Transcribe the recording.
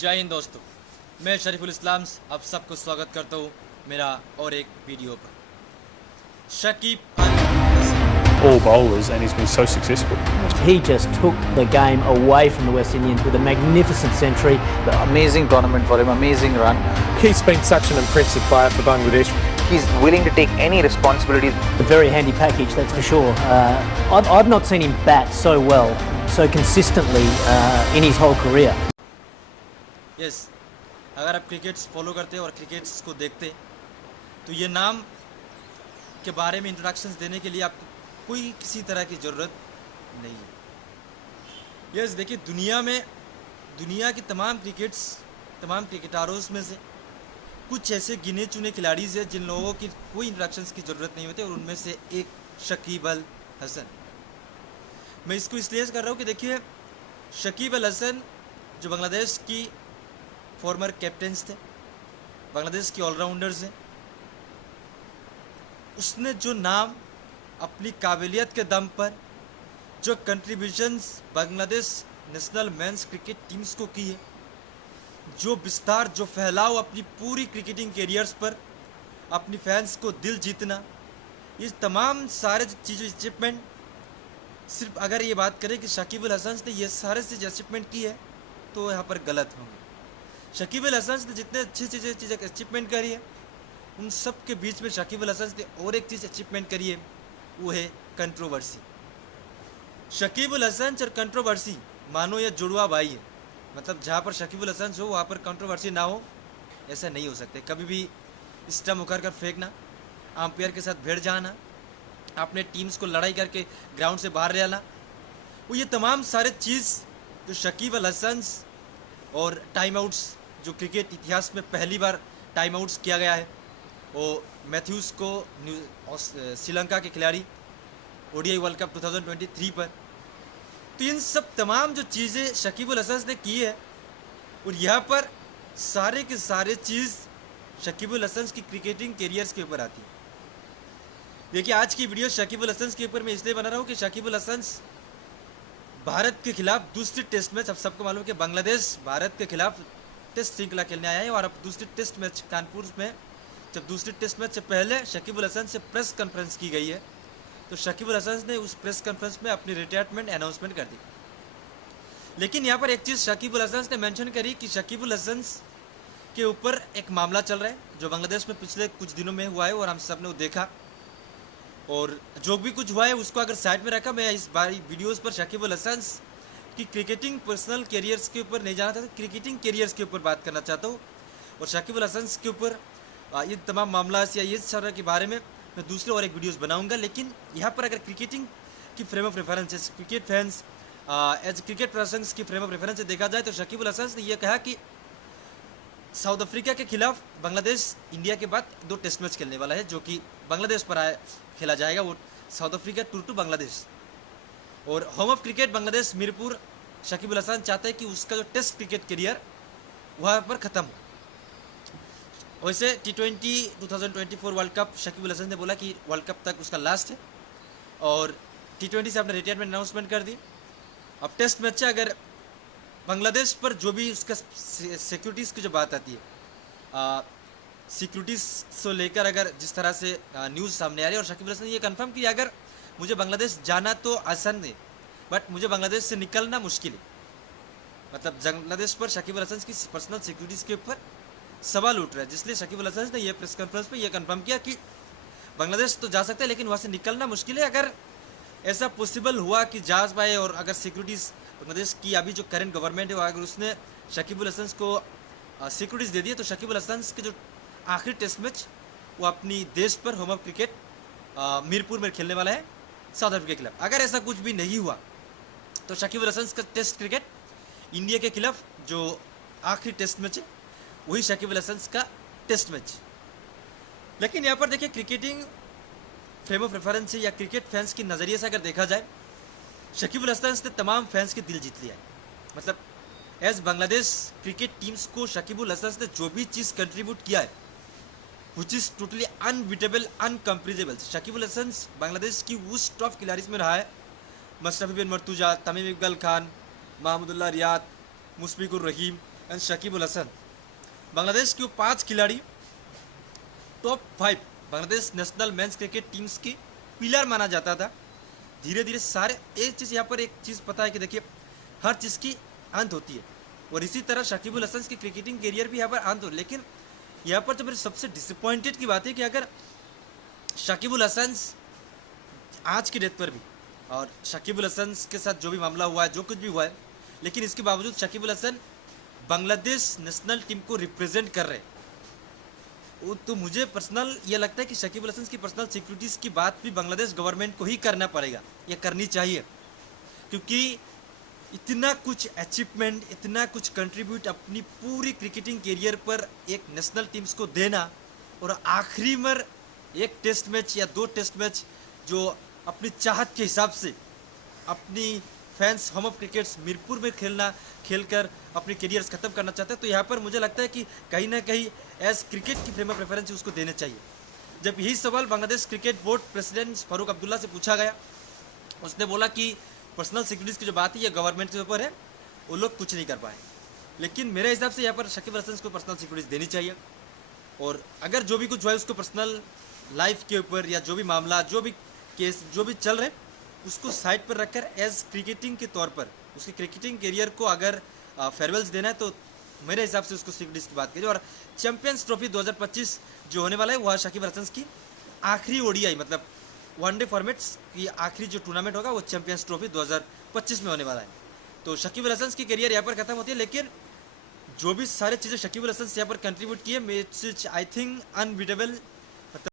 जय हिंद दोस्तों, मैं शरीफुल इस्लाम आप सबको स्वागत करता हूँ मेरा और एक वीडियो पर। Shakib Al Hasan, all bowlers and he's been so successful. He just took the game away from the West Indians with a magnificent century. Amazing tournament for him, amazing run. He's been such an impressive player for Bangladesh. He's willing to take any responsibility. A very handy package, that's for sure. I've not seen him bat so well, so consistently in his whole career. Yes, अगर आप crickets follow करते और crickets को देखते तो ये नाम के बारे में इंट्रोडक्शंस देने के लिए आपको कोई किसी तरह की ज़रूरत नहीं है। यस, देखिए दुनिया की तमाम क्रिकेटरों में से कुछ ऐसे गिने चुने खिलाड़ीज़ हैं जिन लोगों की कोई इंट्रोडक्शंस की ज़रूरत नहीं होती और उनमें से एक शकीब अल हसन। मैं इसको इसलिए कर रहा हूँ कि देखिए शकीब अल हसन जो बांग्लादेश की फॉर्मर कैप्टन्स थे, बांग्लादेश की ऑलराउंडर्स हैं, उसने जो नाम अपनी काबिलियत के दम पर जो contributions Bangladesh national men's cricket teams को की है, जो विस्तार जो फैलाव अपनी पूरी क्रिकेटिंग कैरियर्स पर अपनी फैंस को दिल जीतना, ये तमाम सारे चीज़ों अचीवमेंट सिर्फ अगर ये बात करें कि शकीब अल हसन ने ये सारे से अचीवमेंट की है तो यहाँ पर गलत होंगे। शकीब अल हसन ने जितने अच्छी चीज़ें अचीवमेंट करी है उन सब के बीच में शकीब अल हसन ने और एक चीज़ अचीवमेंट करी है, वो है कंट्रोवर्सी। शकीब अल हसन और कंट्रोवर्सी मानो ये जुड़वा भाई है, मतलब जहाँ पर शकीब अल हसन हो वहाँ पर कंट्रोवर्सी ना हो, ऐसा नहीं हो सकते। कभी भी स्टंप उखाड़ कर फेंकना, अंपायर के साथ भिड़ जाना, अपने टीम्स को लड़ाई करके ग्राउंड से बाहर ले आना, वो ये तमाम सारे चीज़ जो शकीब अल हसन और टाइम आउट्स जो क्रिकेट इतिहास में पहली बार टाइम आउट्स किया गया है, वो मैथ्यूज़ को श्रीलंका के खिलाड़ी ओडीआई वर्ल्ड कप 2023 पर, तो इन सब तमाम जो चीज़ें शकीब अल हसन ने की है और यहाँ पर सारे के सारे चीज़ शकीब अल हसन की क्रिकेटिंग कैरियर्स के ऊपर आती है। देखिए आज की वीडियो शकीब अल हसन के ऊपर मैं इसलिए बना रहा हूँ कि शकीब अल हसन भारत के खिलाफ दूसरी टेस्ट मैच, अब सबको मालूम है कि बांग्लादेश भारत के खिलाफ टेस्ट श्रृंखला खेलने आया है और अब दूसरी टेस्ट मैच कानपुर में, जब दूसरी टेस्ट मैच से पहले शकीब अल हसन से प्रेस कॉन्फ्रेंस की गई है तो शकीब अल हसन ने उस प्रेस कॉन्फ्रेंस में अपनी रिटायरमेंट अनाउंसमेंट कर दी। लेकिन यहाँ पर एक चीज़ शकीब अल हसन ने मेंशन करी कि शकीब अल हसन के ऊपर एक मामला चल रहा है जो बांग्लादेश में पिछले कुछ दिनों में हुआ है और हम सब ने वो देखा, और जो भी कुछ हुआ है उसको अगर साइड में रखा, मैं इस बार वीडियोस पर शकीब अल हसन की क्रिकेटिंग पर्सनल कैरियर्स के ऊपर नहीं जाना चाहता, क्रिकेटिंग कैरियर्स के ऊपर बात करना चाहता हूँ और शकीब अल हसन के ऊपर ये तमाम मामला या ये सारा के बारे में मैं दूसरे और एक वीडियोस बनाऊंगा। लेकिन यहाँ पर अगर क्रिकेटिंग की frame of reference, cricket fans as cricket persons की फ्रेम ऑफ रेफरेंस से देखा जाए तो शकीब अल हसन ने यह कहा कि साउथ अफ्रीका के खिलाफ बांग्लादेश इंडिया के बाद 2 टेस्ट मैच खेलने वाला है जो कि बांग्लादेश पर खेला जाएगा, वो साउथ अफ्रीका टू बांग्लादेश, और home of cricket Bangladesh Mirpur. Shakib Al Hasan चाहते हैं कि उसका जो टेस्ट क्रिकेट करियर वहाँ पर ख़त्म हो। वैसे T20 2024 world cup Shakib Al Hasan ने बोला कि वर्ल्ड कप तक उसका लास्ट है और T20 से अपने रिटायरमेंट अनाउंसमेंट कर दी। अब टेस्ट मैच है, अगर बांग्लादेश पर जो भी उसका सिक्योरिटीज़ की जो बात आती है, सिक्योरिटीज़ को लेकर अगर जिस तरह से न्यूज़ सामने आ रही है और शकीब अल हसन ने ये कंफर्म किया अगर मुझे बांग्लादेश जाना तो आसान है बट मुझे बांग्लादेश से निकलना मुश्किल है, मतलब बांग्लादेश पर शकीब अल हसन की पर्सनल सिक्योरिटीज़ के ऊपर सवाल उठ रहा है, जिसलिए शकीब अल हसन ने यह प्रेस कॉन्फ्रेंस में यह कंफर्म किया कि बांग्लादेश तो जा सकते हैं लेकिन वहाँ से निकलना मुश्किल है। अगर ऐसा पॉसिबल हुआ कि जा पाए और अगर सिक्योरिटीज़ बांग्लादेश की अभी जो करंट गवर्नमेंट है अगर उसने शकीब अल हसन को सिक्योरिटीज़ दे दी तो शकीब अल हसन के जो आखिरी टेस्ट मैच वो अपनी देश पर होम ऑफ क्रिकेट मीरपुर में खेलने वाला है साउथ अफ्रीका के खिलाफ। अगर ऐसा कुछ भी नहीं हुआ तो शकीब अल हसन का टेस्ट क्रिकेट इंडिया के खिलाफ जो आखिरी टेस्ट मैच है वही शकीब अल हसन का टेस्ट मैच। लेकिन यहाँ पर देखिए क्रिकेटिंग फ्रेम ऑफ रेफरेंस या क्रिकेट फैंस की नज़रिए से अगर देखा जाए शकीब अल हसन ने तमाम फैंस के दिल जीत लिया है, मतलब एज बांग्लादेश क्रिकेट टीम्स को शकीब अल हसन ने जो भी चीज़ कंट्रीब्यूट किया है which is totally unbeatable uncomparable. Shakib Al Hasan Bangladesh की उस टॉप खिलाड़ी में रहा है, मशरफी बिन मर्तुजा, तमीम इकबाल खान, महमूदुल्लाह रियाद, मुशफिकुर रहीम, एंड शकीब उल हसन। बांग्लादेश के वो 5 खिलाड़ी top 5 Bangladesh national men's cricket teams की पिलर माना जाता था। धीरे धीरे सारे एक चीज़ यहाँ पर एक चीज़ पता है कि देखिए हर चीज़ की अंत होती है, और इसी तरह शकीब उल हसन की क्रिकेटिंग करियर भी यहाँ पर अंत हो। लेकिन यहाँ पर तो मेरी सबसे डिसअपॉइंटेड की बात है कि अगर शकीब उल हसन आज की डेट पर भी, और शकीब उल हसन के साथ जो भी मामला हुआ है, जो कुछ भी हुआ है, लेकिन इसके बावजूद शकीब उल हसन बांग्लादेश नेशनल टीम को रिप्रेजेंट कर रहे हैं। तो मुझे पर्सनल ये लगता है कि शकीब उल हसन की पर्सनल सिक्योरिटीज़ की बात भी बांग्लादेश गवर्नमेंट को ही करना पड़ेगा, या करनी चाहिए, क्योंकि इतना कुछ अचीवमेंट, इतना कुछ कंट्रीब्यूट अपनी पूरी क्रिकेटिंग करियर पर एक नेशनल टीम्स को देना, और आखिरी में एक टेस्ट मैच या 2 टेस्ट मैच जो अपनी चाहत के हिसाब से अपनी फैंस हम ऑफ क्रिकेट्स मीरपुर में खेलकर अपनी करियर्स ख़त्म करना चाहते हैं। तो यहाँ पर मुझे लगता है कि कहीं ना कहीं एज क्रिकेट की फ्रेम ऑफ रेफरेंस उसको देने चाहिए। जब यही सवाल Bangladesh cricket board president Farooq Abdullah से पूछा गया, उसने बोला कि पर्सनल सिक्योरिटीज़ की जो बात है ये गवर्नमेंट के ऊपर है, वो लोग कुछ नहीं कर पाए। लेकिन मेरे हिसाब से यहाँ पर शकीब उल हसन को पर्सनल सिक्योरिटीज़ देनी चाहिए, और अगर जो भी कुछ हुआ है उसको पर्सनल लाइफ के ऊपर या जो भी मामला, जो भी केस जो भी चल रहे हैं, उसको साइड पर रखकर एज क्रिकेटिंग के तौर पर उसकी क्रिकेटिंग करियर को अगर फेयरवेल्स देना है तो मेरे हिसाब से उसको सिक्योरिटीज़ की बात करिए। और चैंपियंस ट्रॉफी 2025 जो होने वाला है वह शकीब उल हसन की आखिरी ओडीआई मतलब वनडे फॉर्मेट्स की आखिरी जो टूर्नामेंट होगा वो चैंपियंस ट्रॉफी 2025 में होने वाला है। तो शकीब उल हसन की करियर यहाँ पर खत्म होती है, लेकिन जो भी सारी चीज़ें शकीब उल हसन यहाँ पर कंट्रीब्यूट किए, आई थिंक अनबीटेबल